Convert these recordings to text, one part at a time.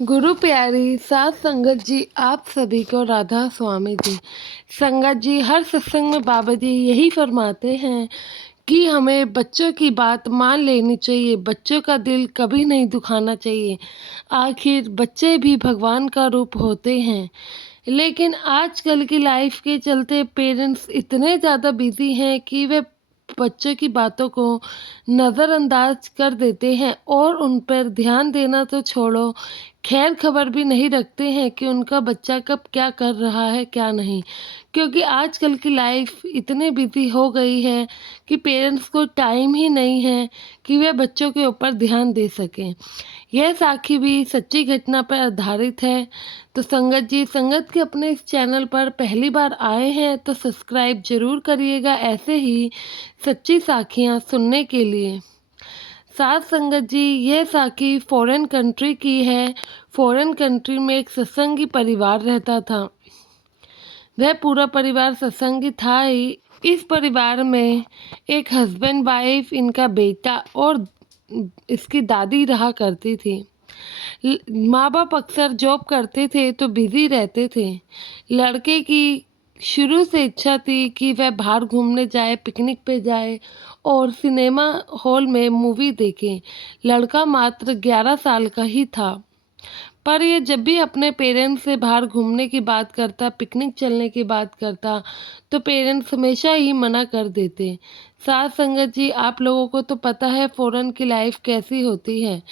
गुरु प्यारी सात संगत जी, आप सभी को राधा स्वामी जी। संगत जी, हर सत्संग में बाबा जी यही फरमाते हैं कि हमें बच्चों की बात मान लेनी चाहिए, बच्चों का दिल कभी नहीं दुखाना चाहिए। आखिर बच्चे भी भगवान का रूप होते हैं। लेकिन आजकल की लाइफ के चलते पेरेंट्स इतने ज़्यादा बिजी हैं कि वे बच्चों की बातों को नज़रअंदाज कर देते हैं और उन पर ध्यान देना तो छोड़ो, खैर खबर भी नहीं रखते हैं कि उनका बच्चा कब क्या कर रहा है क्या नहीं। क्योंकि आजकल की लाइफ इतनी बिजी हो गई है कि पेरेंट्स को टाइम ही नहीं है कि वे बच्चों के ऊपर ध्यान दे सकें। यह साखी भी सच्ची घटना पर आधारित है। तो संगत जी, संगत के अपने इस चैनल पर पहली बार आए हैं तो सब्सक्राइब जरूर करिएगा ऐसे ही सच्ची साखियाँ सुनने के लिए। साथ संगत जी, यह साखी फॉरेन कंट्री की है। फॉरेन कंट्री में एक सत्संगी परिवार रहता था। वह पूरा परिवार सत्संगी था ही। इस परिवार में एक हस्बैंड वाइफ, इनका बेटा और इसकी दादी रहा करती थी। माँ बाप अक्सर जॉब करते थे तो बिजी रहते थे। लड़के की शुरू से इच्छा थी कि वह बाहर घूमने जाए, पिकनिक पे जाए और सिनेमा हॉल में मूवी देखे। लड़का मात्र 11 साल का ही था, पर ये जब भी अपने पेरेंट्स से बाहर घूमने की बात करता, पिकनिक चलने की बात करता, तो पेरेंट्स हमेशा ही मना कर देते। साथ संगत जी, आप लोगों को तो पता है फ़ॉरेन की लाइफ कैसी होती है।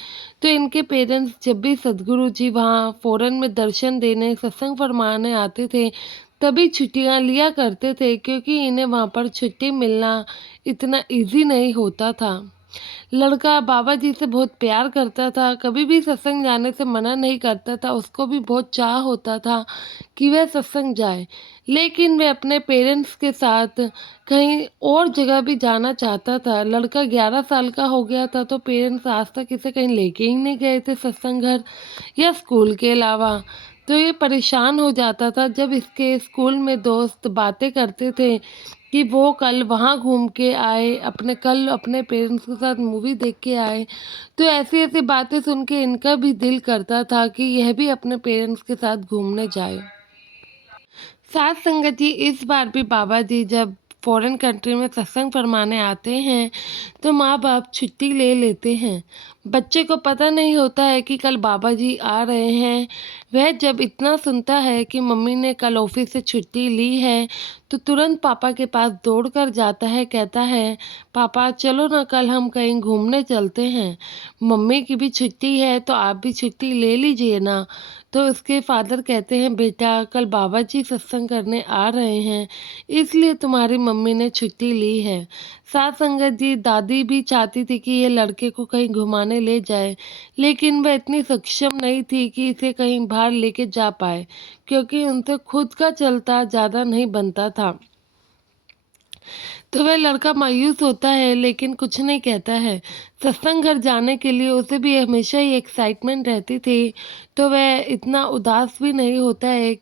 तो इनके पेरेंट्स जब भी सद्गुरु जी वहाँ फ़ॉरेन में दर्शन देने, सत्संग फरमाने आते थे, तभी छुट्टियाँ लिया करते थे, क्योंकि इन्हें वहाँ पर छुट्टी मिलना इतना ईज़ी नहीं होता था। लड़का बाबा जी से बहुत प्यार करता था, कभी भी सत्संग जाने से मना नहीं करता था। उसको भी बहुत चाह होता था कि वह सत्संग जाए, लेकिन वह अपने पेरेंट्स के साथ कहीं और जगह भी जाना चाहता था। लड़का 11 साल का हो गया था तो पेरेंट्स आज तक इसे कहीं लेके ही नहीं गए थे, सत्संग घर या स्कूल के अलावा। तो ये परेशान हो जाता था जब इसके स्कूल में दोस्त बातें करते थे कि वो कल वहाँ घूम के आए, कल अपने पेरेंट्स के साथ मूवी देख के आए। तो ऐसी ऐसी बातें सुन के इनका भी दिल करता था कि यह भी अपने पेरेंट्स के साथ घूमने जाए। साथ संगत जी, इस बार भी बाबा जी जब फॉरेन कंट्री में सत्संग फरमाने आते हैं तो माँ बाप छुट्टी ले लेते हैं। बच्चे को पता नहीं होता है कि कल बाबा जी आ रहे हैं। वह जब इतना सुनता है कि मम्मी ने कल ऑफिस से छुट्टी ली है तो तुरंत पापा के पास दौड़ कर जाता है, कहता है पापा चलो ना, कल हम कहीं घूमने चलते हैं। मम्मी की भी छुट्टी है तो आप भी छुट्टी ले लीजिए ना। तो उसके फादर कहते हैं बेटा, कल बाबा जी सत्संग करने आ रहे हैं, इसलिए तुम्हारी मम्मी ने छुट्टी ली है। साथ संगत जी, दादी भी चाहती थी कि ये लड़के को कहीं घुमाने ले जाए, लेकिन वह इतनी सक्षम नहीं थी कि इसे कहीं बाहर लेके जा पाए, क्योंकि उनसे खुद का चलता ज़्यादा नहीं बनता था। तो वह लड़का मायूस होता है लेकिन कुछ नहीं कहता है। सत्संग घर जाने के लिए उसे भी हमेशा ही एक्साइटमेंट रहती थी, तो वह इतना उदास भी नहीं होता है।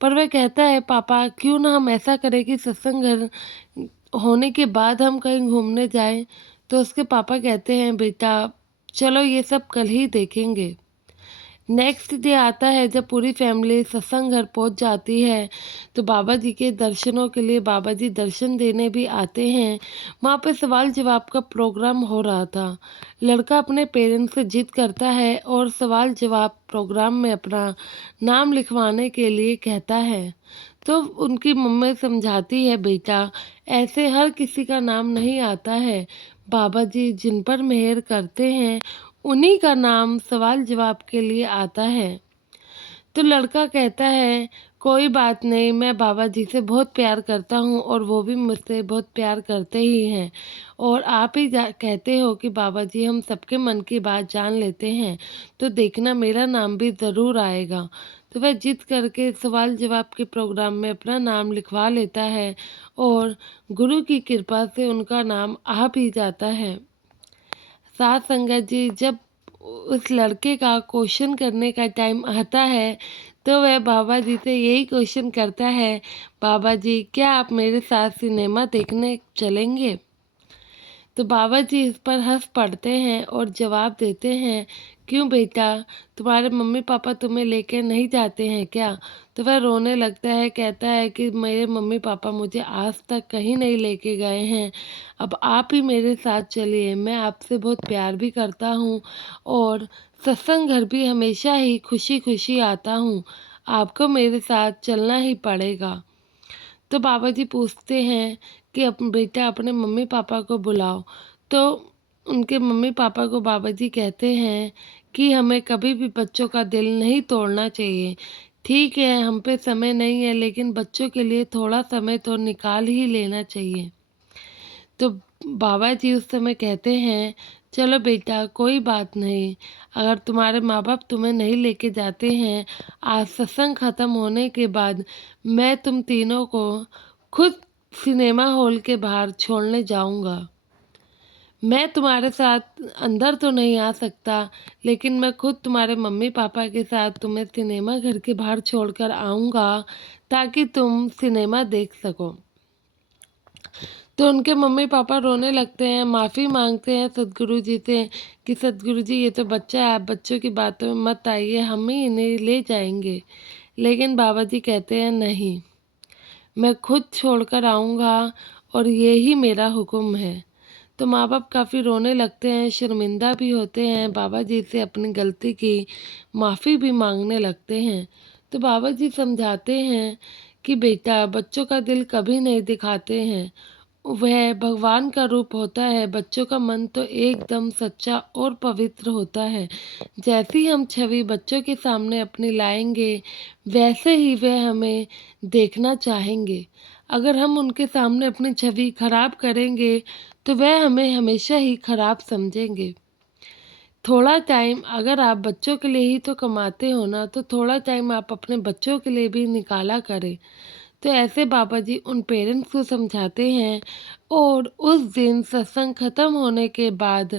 पर वह कहता है पापा क्यों ना हम ऐसा करें कि सत्संग घर होने के बाद हम कहीं घूमने जाएं। तो उसके पापा कहते हैं बेटा चलो ये सब कल ही देखेंगे। नेक्स्ट डे आता है जब पूरी फैमिली सत्संग घर पहुंच जाती है तो बाबा जी के दर्शनों के लिए बाबा जी दर्शन देने भी आते हैं। वहाँ पे सवाल जवाब का प्रोग्राम हो रहा था। लड़का अपने पेरेंट्स से जिद करता है और सवाल जवाब प्रोग्राम में अपना नाम लिखवाने के लिए कहता है। तो उनकी मम्मी समझाती है बेटा ऐसे हर किसी का नाम नहीं आता है, बाबा जी जिन पर मेहर करते हैं उन्हीं का नाम सवाल जवाब के लिए आता है। तो लड़का कहता है कोई बात नहीं, मैं बाबा जी से बहुत प्यार करता हूँ और वो भी मुझसे बहुत प्यार करते ही हैं, और आप ही कहते हो कि बाबा जी हम सबके मन की बात जान लेते हैं, तो देखना मेरा नाम भी ज़रूर आएगा। तो वह जिद करके सवाल जवाब के प्रोग्राम में अपना नाम लिखवा लेता है और गुरु की कृपा से उनका नाम आ भी जाता है। साथ संगत जी, जब उस लड़के का क्वेश्चन करने का टाइम आता है तो वह बाबा जी से यही क्वेश्चन करता है, बाबा जी क्या आप मेरे साथ सिनेमा देखने चलेंगे? तो बाबा जी इस पर हंस पड़ते हैं और जवाब देते हैं क्यों बेटा, तुम्हारे मम्मी पापा तुम्हें लेकर नहीं जाते हैं क्या? तो वह रोने लगता है, कहता है कि मेरे मम्मी पापा मुझे आज तक कहीं नहीं लेके गए हैं, अब आप ही मेरे साथ चलिए। मैं आपसे बहुत प्यार भी करता हूँ और सत्संग घर भी हमेशा ही खुशी खुशी आता हूँ, आपको मेरे साथ चलना ही पड़ेगा। तो बाबा जी पूछते हैं कि बेटा अपने मम्मी पापा को बुलाओ। तो उनके मम्मी पापा को बाबा जी कहते हैं कि हमें कभी भी बच्चों का दिल नहीं तोड़ना चाहिए। ठीक है, हम पे समय नहीं है, लेकिन बच्चों के लिए थोड़ा समय तो निकाल ही लेना चाहिए। तो बाबा जी उस समय कहते हैं, चलो बेटा कोई बात नहीं, अगर तुम्हारे माँ बाप तुम्हें नहीं लेके जाते हैं, आज सत्संग ख़त्म होने के बाद मैं तुम तीनों को खुद सिनेमा हॉल के बाहर छोड़ने जाऊंगा। मैं तुम्हारे साथ अंदर तो नहीं आ सकता, लेकिन मैं खुद तुम्हारे मम्मी पापा के साथ तुम्हें सिनेमा घर के बाहर छोड़कर आऊँगा, ताकि तुम सिनेमा देख सको। तो उनके मम्मी पापा रोने लगते हैं, माफ़ी मांगते हैं सद्गुरु जी से कि सद्गुरु जी ये तो बच्चा है, आप बच्चों की बातों में मत आइए, हम ही इन्हें ले जाएंगे। लेकिन बाबा जी कहते हैं नहीं, मैं खुद छोड़कर आऊँगा और ये ही मेरा हुक्म है। तो माँ बाप काफ़ी रोने लगते हैं, शर्मिंदा भी होते हैं, बाबा जी से अपनी गलती की माफ़ी भी मांगने लगते हैं। तो बाबा जी समझाते हैं कि बेटा बच्चों का दिल कभी नहीं दिखाते हैं, वह भगवान का रूप होता है। बच्चों का मन तो एकदम सच्चा और पवित्र होता है। जैसी हम छवि बच्चों के सामने अपनी लाएंगे, वैसे ही वह हमें देखना चाहेंगे। अगर हम उनके सामने अपनी छवि खराब करेंगे, तो वह हमें हमेशा ही खराब समझेंगे। थोड़ा टाइम अगर आप बच्चों के लिए ही तो कमाते हो ना, तो थोड़ा टाइम आप अपने बच्चों के लिए भी निकाला करें। तो ऐसे बाबा जी उन पेरेंट्स को समझाते हैं और उस दिन सत्संग ख़त्म होने के बाद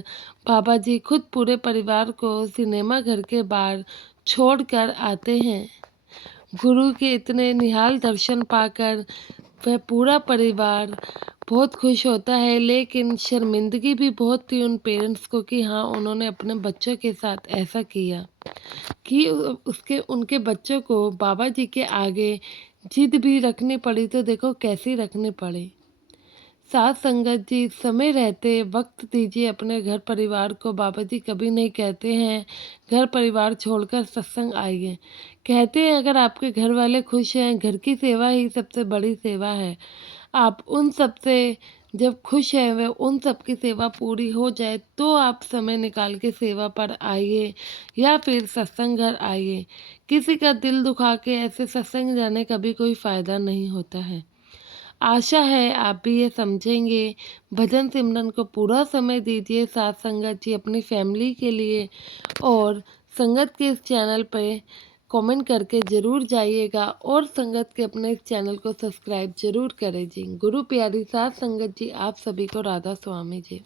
बाबा जी खुद पूरे परिवार को सिनेमा घर के बाहर छोड़कर आते हैं। गुरु के इतने निहाल दर्शन पाकर वह पूरा परिवार बहुत खुश होता है, लेकिन शर्मिंदगी भी बहुत थी उन पेरेंट्स को कि हाँ, उन्होंने अपने बच्चों के साथ ऐसा किया कि उसके उनके बच्चों को बाबा जी के आगे जिद भी रखनी पड़ी, तो देखो कैसी रखनी पड़ी। साथ संगत जी, समय रहते वक्त दीजिए अपने घर परिवार को। बाबा जी कभी नहीं कहते हैं घर परिवार छोड़कर सत्संग आइए। कहते हैं अगर आपके घर वाले खुश हैं, घर की सेवा ही सबसे बड़ी सेवा है। आप उन सब से जब खुश हैं, वे उन सब की सेवा पूरी हो जाए तो आप समय निकाल के सेवा पर आइए या फिर सत्संग घर आइए। किसी का दिल दुखा के ऐसे सत्संग जाने का भी कोई फ़ायदा नहीं होता है। आशा है आप भी ये समझेंगे। भजन सिमरन को पूरा समय दीजिए साथ संगत जी अपनी फैमिली के लिए, और संगत के इस चैनल पे कमेंट करके ज़रूर जाइएगा और संगत के अपने इस चैनल को सब्सक्राइब ज़रूर करें जी। गुरु प्यारी साथ संगत जी, आप सभी को राधा स्वामी जी।